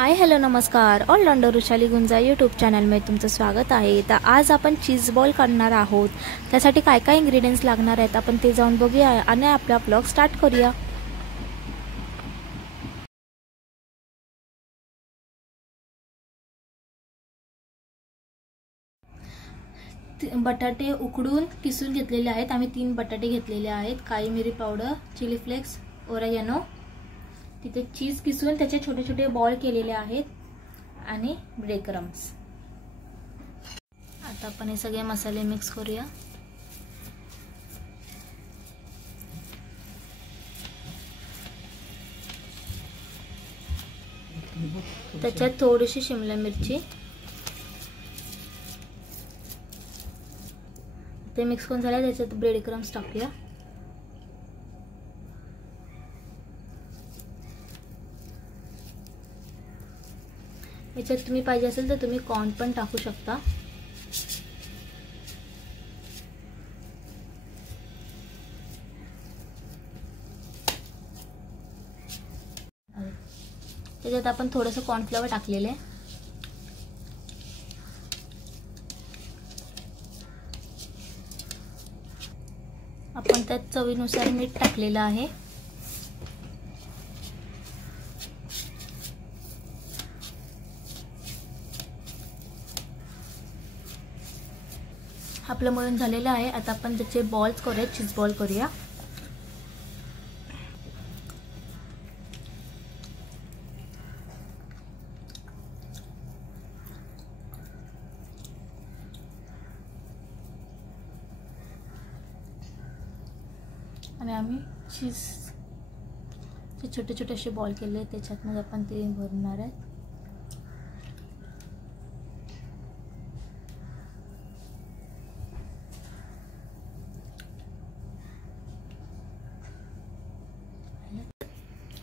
Hi hello नमस्कार. Allrounder Vrushali गुंजा YouTube channel में तुमचं स्वागत आहे. तर आज आपण चीज बॉल करणार आहोत. त्यासाठी काय काय इंग्रेडिएंट्स लागणार आहेत आपण ते जाऊन बघूया आणि आपला ब्लॉग स्टार्ट करूया. बटाटे उकडून किसून घेतलेले आहेत. आम्ही 3 बटाटे घेतलेले आहेत. काळी मिरी पावडर, चिली फ्लेक्स, ओरिगॅनो, तिथे चीज किसून त्याचे छोटे छोटे बॉल केलेले आहेत आणि ब्रेड क्रम्स. आता आपण हे सगळे मसाले मिक्स करूया. त्याच्यात थोडीशी शिमला मिरची ते मिक्स करून झाले. त्याच्यात ब्रेड क्रम्स टाकूया. याच्यात तुम्ही पाहिजे असेल तर तुम्ही कॉर्न पण टाकू शकता. त्याच्यात आपण थोडंसं कॉर्नफ्लॉवर टाकलेलं आहे. आपण त्यात चवीनुसार मीठ टाकलेलं आहे. आपलं मळून झालेलं आहे. आता आपण त्याचे बॉल्स करूया, चीज बॉल करूया. आणि आम्ही चीजचे छोटे छोटे असे बॉल केले, त्याच्यातमध्ये आपण ते भरणार आहे.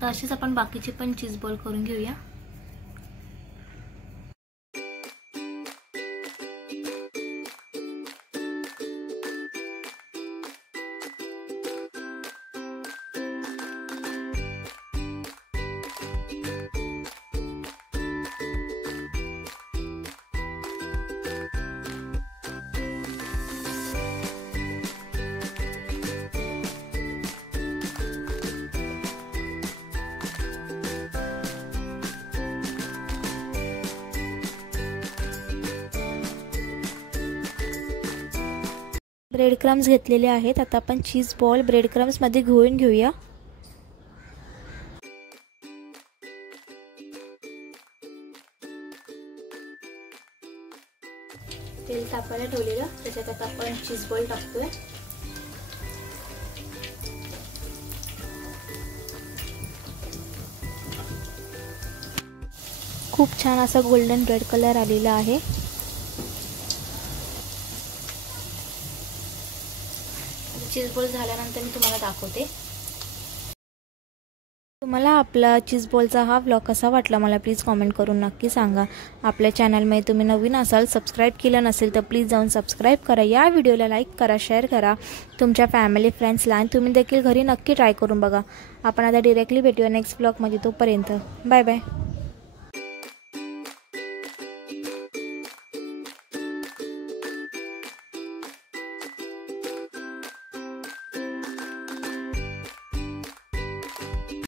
तर असेच आपण बाकीचे पण चीज बॉल करून घेऊया. ब्रेड क्रम्स घेतलेले आहेत. आता आपण चीज बॉल ब्रेड क्रम्स मध्ये घोळून घेऊया. तेल तापायला ठेवलेलं, त्याच्यात आता आपण चीज बॉल टाकतोय. खूप छान असा गोल्डन रेड कलर आलेला आहे. चीज बॉल झाल्यानंतर मी तुम्हाला दाखवते. तुम्हाला आपला चीज बॉलचा हा व्लॉग कसा वाटला मला प्लीज कमेंट करून नक्की सांगा. आपल्या चॅनलमध्ये तुम्ही नवीन असाल, सबस्क्राईब केलं नसेल तर प्लीज जाऊन सबस्क्राईब करा. या व्हिडिओला लाईक करा, शेअर करा तुमच्या फॅमिली फ्रेंड्सला आणि तुम्ही देखील घरी नक्की ट्राय करून बघा. आपण आता डायरेक्टली भेटूया नेक्स्ट व्लॉगमध्ये. तोपर्यंत बाय बाय.